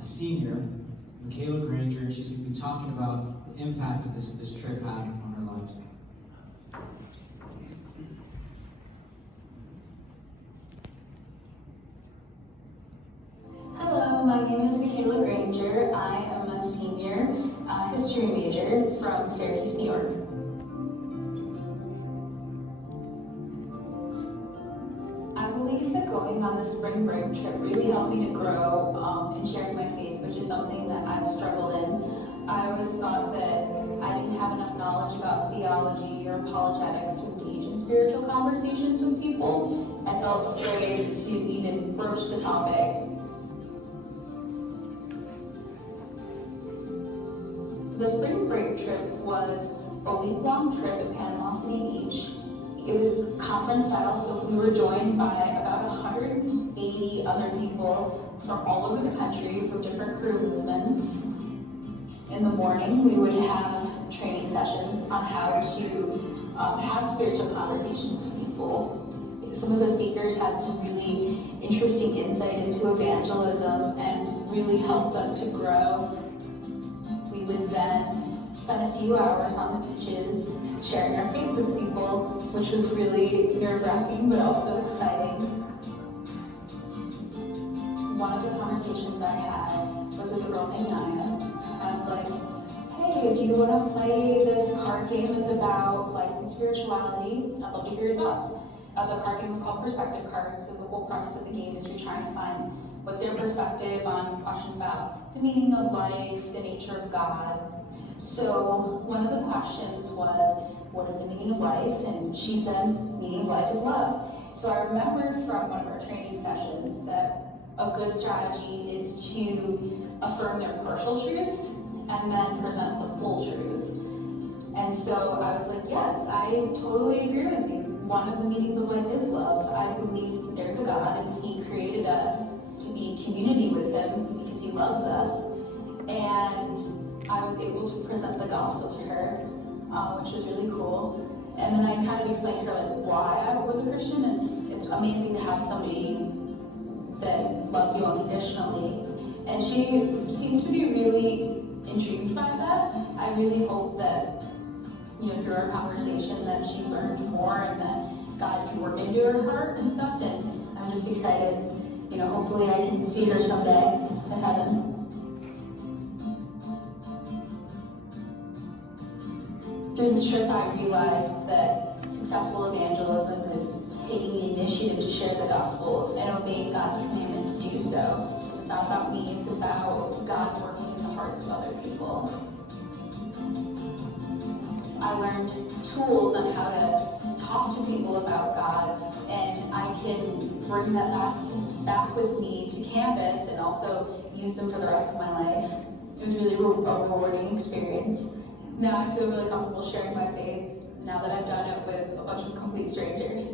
a senior, Michaela Grainger, and she's going to be talking about the impact that this trip had on her lives. Hello, my name is Michaela Grainger. I am a senior history major from Syracuse, New York. I believe that going on the spring break trip really helped me to grow in sharing my faith, which is something that I've struggled in. I always thought that I didn't have enough knowledge about theology or apologetics to engage in spiritual conversations with people. I felt afraid to even broach the topic. The spring break trip was a week-long trip at Panama City Beach. It was conference style, so we were joined by about 180 other people from all over the country from different CRU movements. In the morning, we would have training sessions on how to have spiritual conversations with people. Some of the speakers had some really interesting insight into evangelism and really helped us to grow. We would then spend a few hours on the beaches sharing our faith with people, which was really nerve-wracking but also exciting. One of the conversations I had was with a girl named Naya. I was like, hey, do you want to play this card game that's about life and spirituality? I'd love to hear your thoughts. The card game is called Perspective Cards, so the whole premise of the game is you're trying to find what their perspective on questions about the meaning of life, the nature of God. So one of the questions was, what is the meaning of life? And she said, meaning of life is love. So I remembered from one of our training sessions that a good strategy is to affirm their partial truths and then present the full truth. And so I was like, yes, I totally agree with you. One of the meanings of life is love. I believe that there's a God and He created us to be in community with Him because He loves us. And I was able to present the gospel to her, which was really cool. And then I kind of explained to her like why I was a Christian, and it's amazing to have somebody that loves you unconditionally. And she seemed to be really intrigued by that. I really hope that, through our conversation that she learned more and that God could work into her heart and stuff. And I'm just excited, hopefully I can see her someday in heaven. Through this trip, I realized that successful evangelism is taking the initiative to share the gospel and obeying God's commandment to do so. It's not about me, it's about God working in the hearts of other people. I learned tools on how to talk to people about God, and I can bring that back with me to campus and also use them for the rest of my life. It was really a rewarding experience. Now I feel really comfortable sharing my faith now that I've done it with a bunch of complete strangers.